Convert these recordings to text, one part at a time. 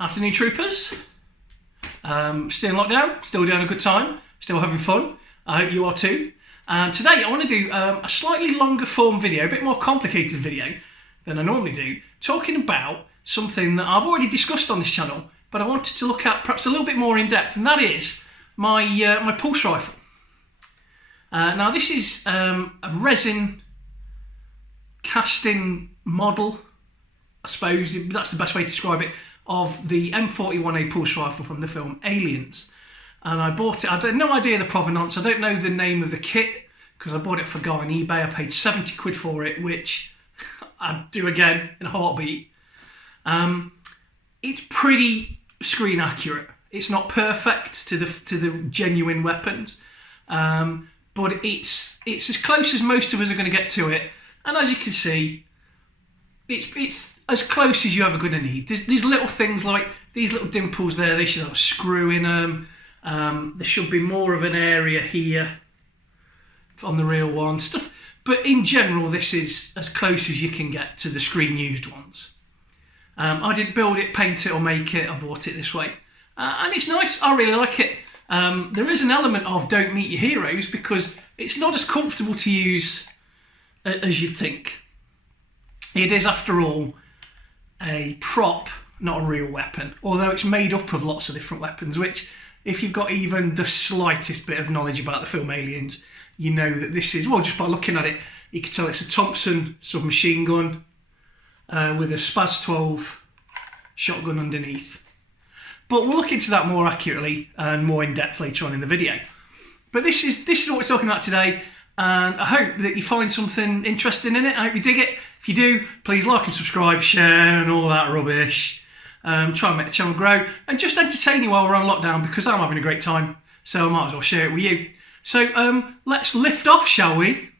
Afternoon, troopers. Still in lockdown, still doing a good time, still having fun. I hope you are too. And today I want to do a slightly longer form video, a bit more complicated video than I normally do, talking about something that I've already discussed on this channel, but I wanted to look at perhaps a little bit more in depth, and that is my pulse rifle. Now this is a resin casting model, I suppose that's the best way to describe it, of the M41A pulse rifle from the film Aliens. And I bought it, I had no idea the provenance, I don't know the name of the kit, because I bought it for a guy on eBay. I paid 70 quid for it, which I'd do again in a heartbeat. It's pretty screen accurate. It's not perfect to the genuine weapons, but it's as close as most of us are going to get to it. And as you can see, it's as close as you're ever going to need. There's little things like these little dimples there, they should have a screw in them. There should be more of an area here on the real one. Stuff, but in general, this is as close as you can get to the screen used ones. I didn't build it, paint it or make it, I bought it this way. And it's nice, I really like it. There is an element of don't meet your heroes because it's not as comfortable to use as you'd think. It is, after all, a prop, not a real weapon, although it's made up of lots of different weapons, which, if you've got even the slightest bit of knowledge about the film Aliens, you know that this is, well, just by looking at it, you can tell it's a Thompson submachine gun with a Spaz 12 shotgun underneath. But we'll look into that more accurately and more in depth later on in the video. But this is what we're talking about today, and I hope that you find something interesting in it. I hope you dig it. If you do, please like and subscribe, share and all that rubbish. Try and make the channel grow and just entertain you while we're on lockdown, because I'm having a great time, so I might as well share it with you. So let's lift off, shall we?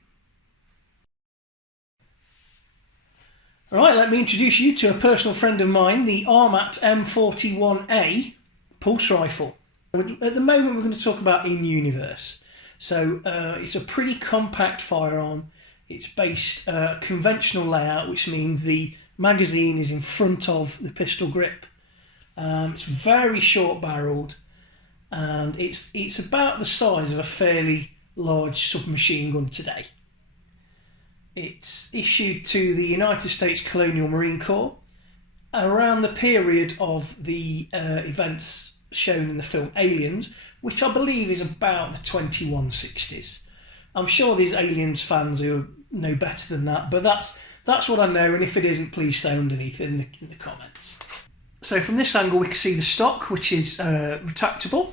Alright, let me introduce you to a personal friend of mine, the Armat M41A pulse rifle. At the moment we're going to talk about in universe. So it's a pretty compact firearm. It's based conventional layout, which means the magazine is in front of the pistol grip. It's very short barreled, and it's about the size of a fairly large submachine gun today. It's issued to the United States Colonial Marine Corps around the period of the events shown in the film Aliens, which I believe is about the 2160s. I'm sure there's Aliens fans who know better than that, but that's what I know, and if it isn't, please say underneath in the comments. So from this angle we can see the stock, which is retractable.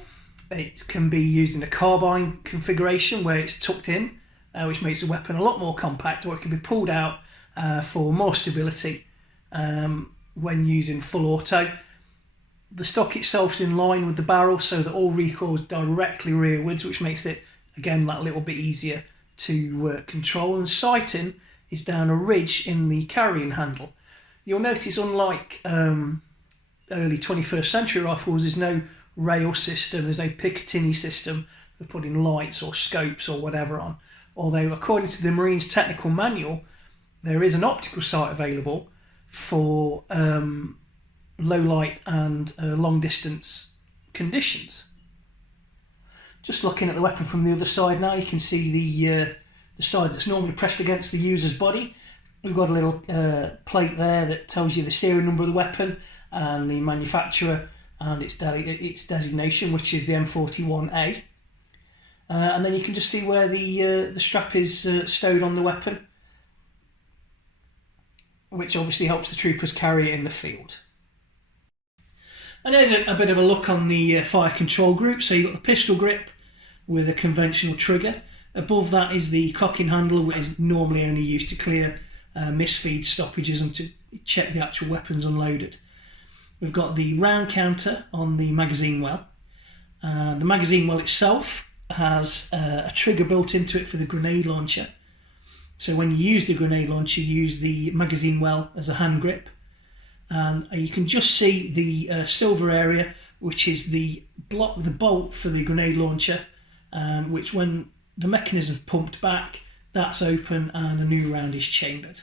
It can be used in a carbine configuration where it's tucked in, which makes the weapon a lot more compact, or it can be pulled out for more stability when using full auto. The stock itself is in line with the barrel so that all recoils directly rearwards, which makes it, again, that little bit easier to control. And sighting is down a ridge in the carrying handle. You'll notice, unlike early 21st century rifles, there's no rail system, there's no Picatinny system for putting lights or scopes or whatever on. Although, according to the Marine's technical manual, there is an optical sight available for low light and long distance conditions. Just looking at the weapon from the other side now, you can see the side that's normally pressed against the user's body. We've got a little plate there that tells you the serial number of the weapon and the manufacturer and its designation, which is the M41A. And then you can just see where the strap is stowed on the weapon, which obviously helps the troopers carry it in the field. And there's a bit of a look on the fire control group. So you've got the pistol grip with a conventional trigger. Above that is the cocking handle, which is normally only used to clear misfeed stoppages and to check the actual weapons unloaded. We've got the round counter on the magazine well. The magazine well itself has a trigger built into it for the grenade launcher. So when you use the grenade launcher, you use the magazine well as a hand grip. And you can just see the silver area, which is the bolt for the grenade launcher, which when the mechanism is pumped back, that's open and a new round is chambered.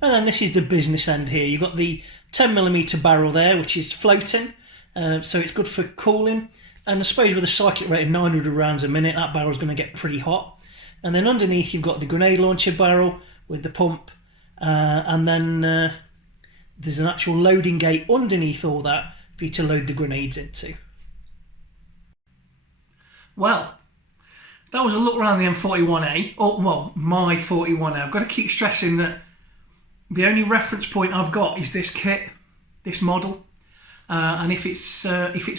And then this is the business end here. You've got the 10mm barrel there, which is floating, so it's good for cooling. And I suppose with a cyclic rate of 900 rounds a minute, that barrel's going to get pretty hot. And then underneath you've got the grenade launcher barrel with the pump, and then there's an actual loading gate underneath all that for you to load the grenades into. Well, that was a look around the M41A, or well, my 41A. I've got to keep stressing that the only reference point I've got is this kit, this model, and if it's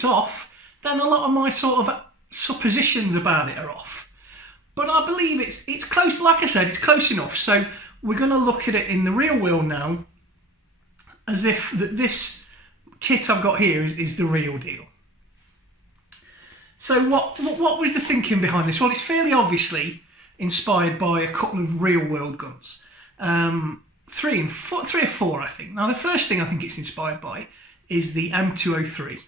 off, then a lot of my sort of suppositions about it are off. But I believe it's close. Like I said, it's close enough. So we're going to look at it in the real world now, as if that this kit I've got here is the real deal. So what was the thinking behind this? Well, it's fairly obviously inspired by a couple of real world guns. Three or four, I think. Now, the first thing I think it's inspired by is the M203.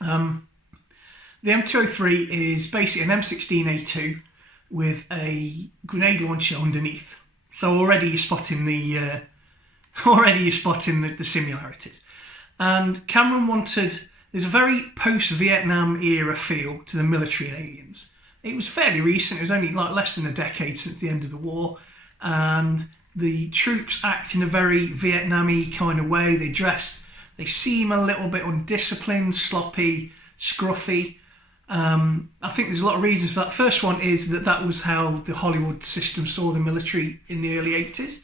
The M203 is basically an M16A2 with a grenade launcher underneath. So already you're spotting the similarities. And Cameron wanted, there's a very post-Vietnam era feel to the military in Aliens. It was fairly recent. It was only like less than a decade since the end of the war, and the troops act in a very Vietnam-y kind of way. They seem a little bit undisciplined, sloppy, scruffy. I think there's a lot of reasons for that. First one is that was how the Hollywood system saw the military in the early 80s.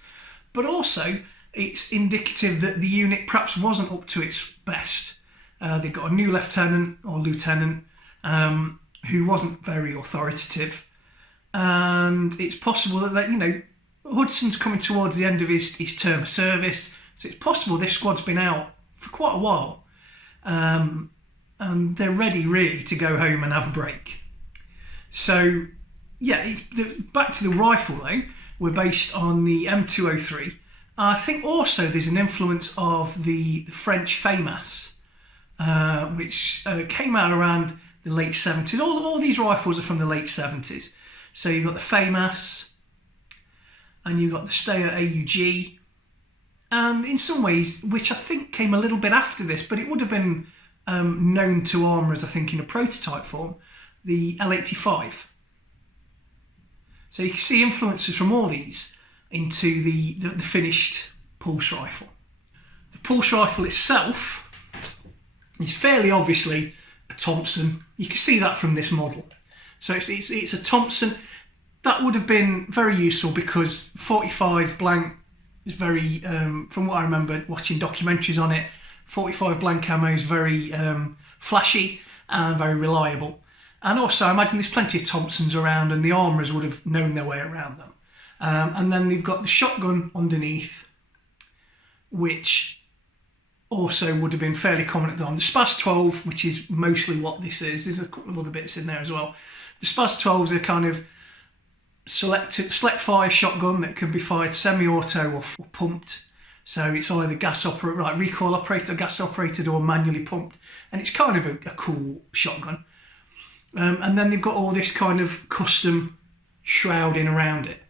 But also, it's indicative that the unit perhaps wasn't up to its best. They got a new lieutenant who wasn't very authoritative. And it's possible that, Hudson's coming towards the end of his term of service. So it's possible this squad's been out for quite a while. And they're ready, really, to go home and have a break. So, yeah, back to the rifle, though. We're based on the M203. I think also there's an influence of the French FAMAS, which came out around the late 70s. All these rifles are from the late 70s. So you've got the FAMAS, and you've got the Steyr AUG, and in some ways, which I think came a little bit after this, but it would have been known to armourers, I think, in a prototype form, the L85. So you can see influences from all these into the finished pulse rifle. The pulse rifle itself is fairly obviously a Thompson. You can see that from this model. So it's a Thompson. That would have been very useful because 45 blank is very, from what I remember watching documentaries on it, 45 blank ammo is very flashy and very reliable. And also I imagine there's plenty of Thompsons around and the armourers would have known their way around them. And then they've got the shotgun underneath, which also would have been fairly common at the time. The Spas 12, which is mostly what this is. There's a couple of other bits in there as well. The Spas 12s are kind of select fire shotgun that can be fired semi-auto or pumped. So it's either recoil operated, gas operated, or manually pumped. And it's kind of a cool shotgun. And then they've got all this kind of custom shrouding around it,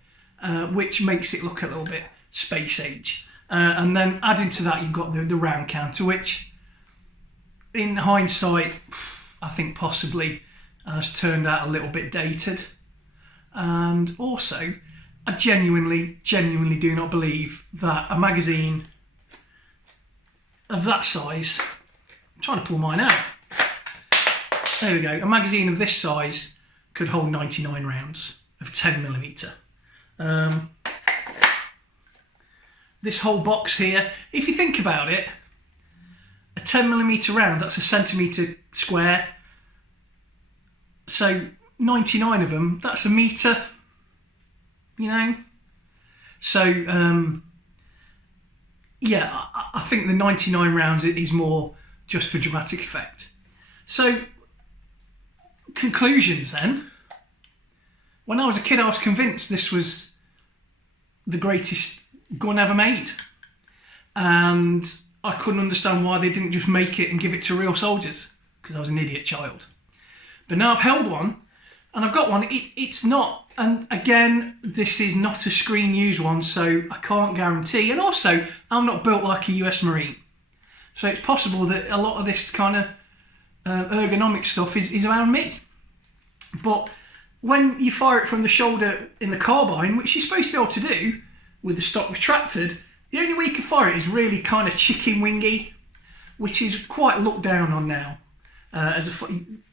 which makes it look a little bit space age. And then adding to that, you've got the round counter, which in hindsight, I think possibly has turned out a little bit dated. And also, I genuinely do not believe that a magazine of that size, I'm trying to pull mine out. There we go. A magazine of this size could hold 99 rounds of 10mm. This whole box here, if you think about it, a 10mm round, that's a centimetre square. So 99 of them, that's a metre, So, yeah, I think the 99 rounds is more just for dramatic effect. So, conclusions then. When I was a kid, I was convinced this was the greatest gun ever made. And I couldn't understand why they didn't just make it and give it to real soldiers, because I was an idiot child. But now I've held one, And I've got one. It's not, and again, this is not a screen used one, so I can't guarantee. And also, I'm not built like a US Marine, so it's possible that a lot of this kind of ergonomic stuff is around me. But when you fire it from the shoulder in the carbine, which you're supposed to be able to do with the stock retracted, the only way you can fire it is really kind of chicken wingy, which is quite looked down on now.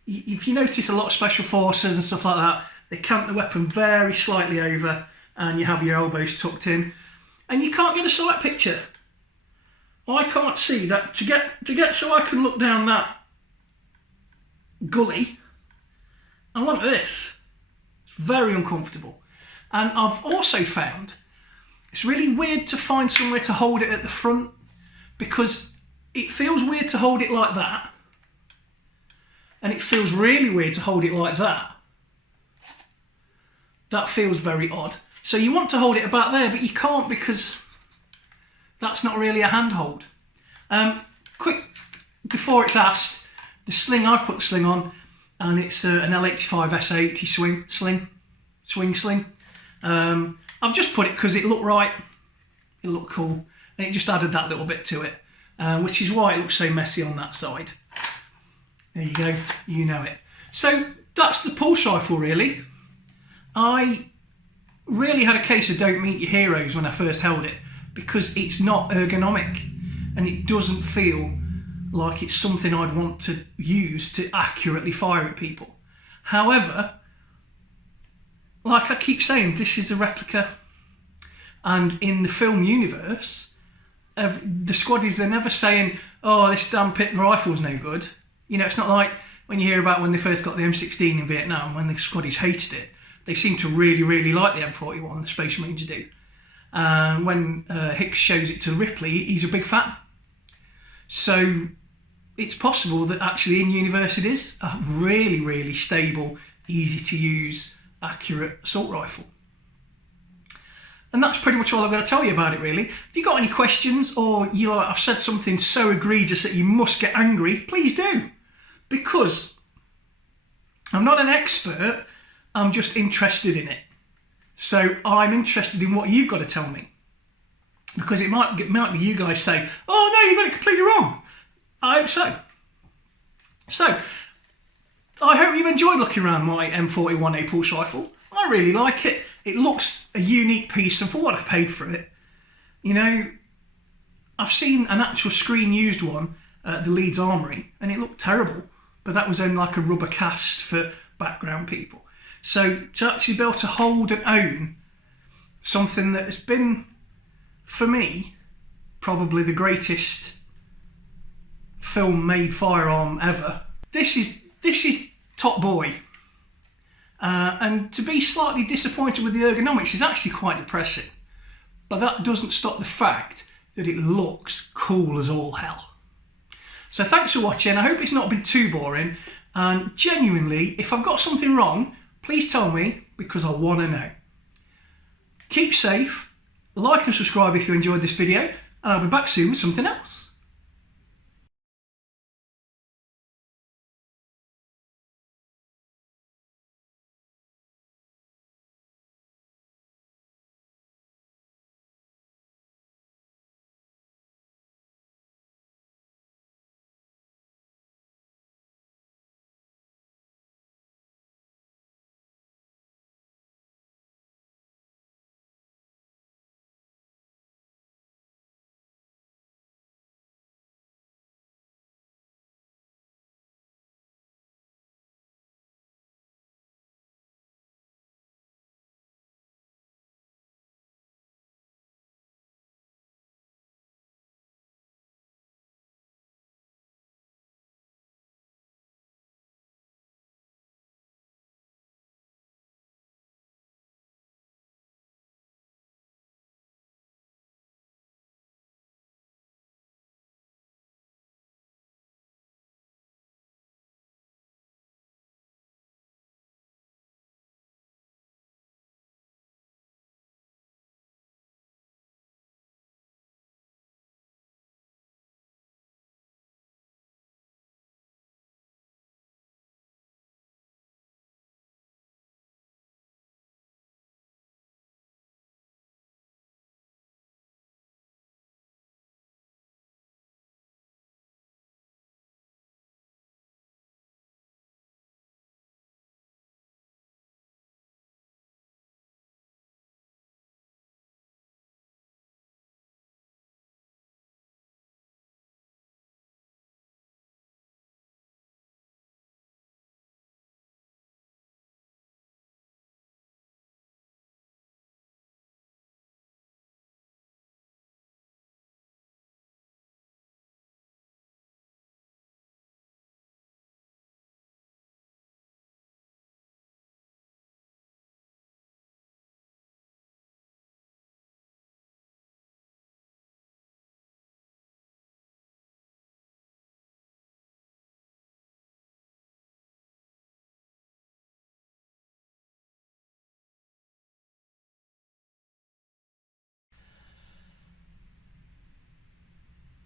If you notice a lot of special forces and stuff like that, they cant the weapon very slightly over and you have your elbows tucked in and you can't get a sight picture. I can't see that. To get so I can look down that gully and look at this, it's very uncomfortable. And I've also found it's really weird to find somewhere to hold it at the front, because it feels weird to hold it like that, and it feels really weird to hold it like that. That feels very odd. So you want to hold it about there, but you can't because that's not really a handhold. Quick, before it's asked, the sling, I've put the sling on, and it's an L85 S80 swing sling. I've just put it because it looked right, it looked cool, and it just added that little bit to it, which is why it looks so messy on that side. There you go, you know it. So that's the pulse rifle really. I really had a case of don't meet your heroes when I first held it, because it's not ergonomic and it doesn't feel like it's something I'd want to use to accurately fire at people. However, like I keep saying, this is a replica, and in the film universe, the squaddies, they're never saying, oh, this damn pit rifle's no good. You know, it's not like when you hear about when they first got the M16 in Vietnam, when the squaddies hated it. They seem to really, really like the M41, the Space Marines do. When Hicks shows it to Ripley, he's a big fan. So it's possible that actually in universe it is a really, really stable, easy to use, accurate assault rifle. And that's pretty much all I've got to tell you about it really. If you've got any questions, or I've said something so egregious that you must get angry, please do. Because I'm not an expert, I'm just interested in it. So I'm interested in what you've got to tell me. Because it might be you guys say, oh no, you've got it completely wrong. I hope so. So, I hope you've enjoyed looking around my M41A pulse rifle. I really like it. It looks a unique piece, and for what I've paid for it, you know, I've seen an actual screen used one at the Leeds Armoury, and it looked terrible, but that was only like a rubber cast for background people. So to actually be able to hold and own something that has been, for me, probably the greatest film-made firearm ever, this is top boy. And to be slightly disappointed with the ergonomics is actually quite depressing. But that doesn't stop the fact that it looks cool as all hell. So thanks for watching. I hope it's not been too boring. And genuinely, if I've got something wrong, please tell me, because I want to know. Keep safe, like and subscribe if you enjoyed this video, and I'll be back soon with something else.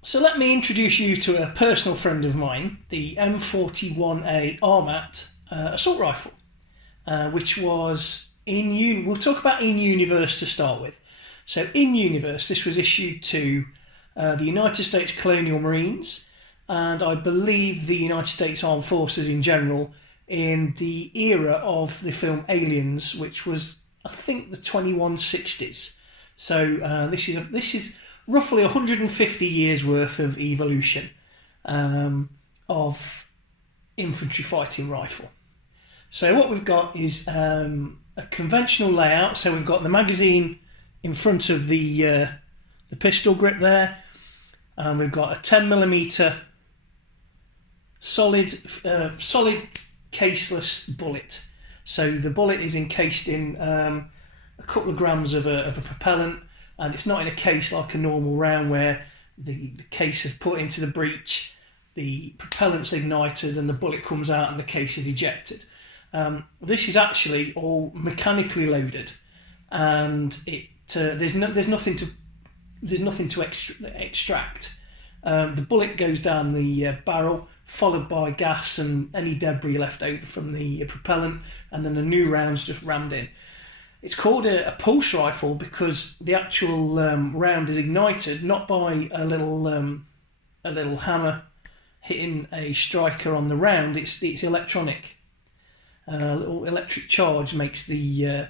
So let me introduce you to a personal friend of mine, the M41A Armat assault rifle, which was we'll talk about in universe to start with. So in universe, this was issued to the United States Colonial Marines, and I believe the United States Armed Forces in general, in the era of the film Aliens, which was, I think, the 2160s. So this is roughly 150 years worth of evolution of infantry fighting rifle. So what we've got is a conventional layout. So we've got the magazine in front of the pistol grip there, and we've got a 10mm solid caseless bullet. So the bullet is encased in a couple of grams of a propellant, and it's not in a case like a normal round where the case is put into the breech, the propellant's ignited, and the bullet comes out and the case is ejected. This is actually all mechanically loaded, and there's nothing to extract. The bullet goes down the barrel, followed by gas and any debris left over from the propellant, and then a new round's just rammed in. It's called a pulse rifle because the actual round is ignited not by a little hammer hitting a striker on the round. It's electronic. A little electric charge makes the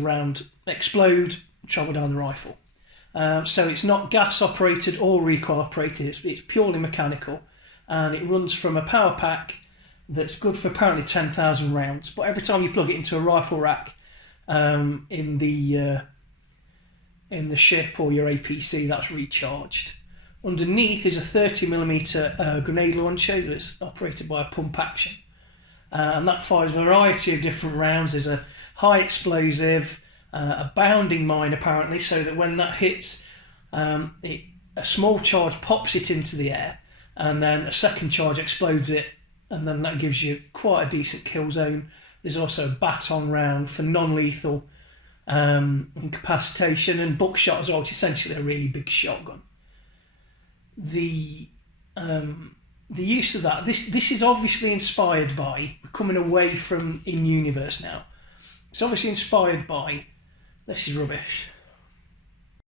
round explode, travel down the rifle. So it's not gas operated or recoil operated. It's purely mechanical, and it runs from a power pack that's good for apparently 10,000 rounds. But every time you plug it into a rifle rack in the ship or your APC, that's recharged. Underneath is a 30mm grenade launcher that's operated by a pump action, and that fires a variety of different rounds. There's a high explosive, a bounding mine apparently, so that when that hits, a small charge pops it into the air, and then a second charge explodes it, and then that gives you quite a decent kill zone. There's also a baton round for non-lethal incapacitation, and buckshot as well, which is essentially a really big shotgun. The use of that, this is obviously inspired by, we're coming away from in universe now. It's obviously inspired by, this is rubbish.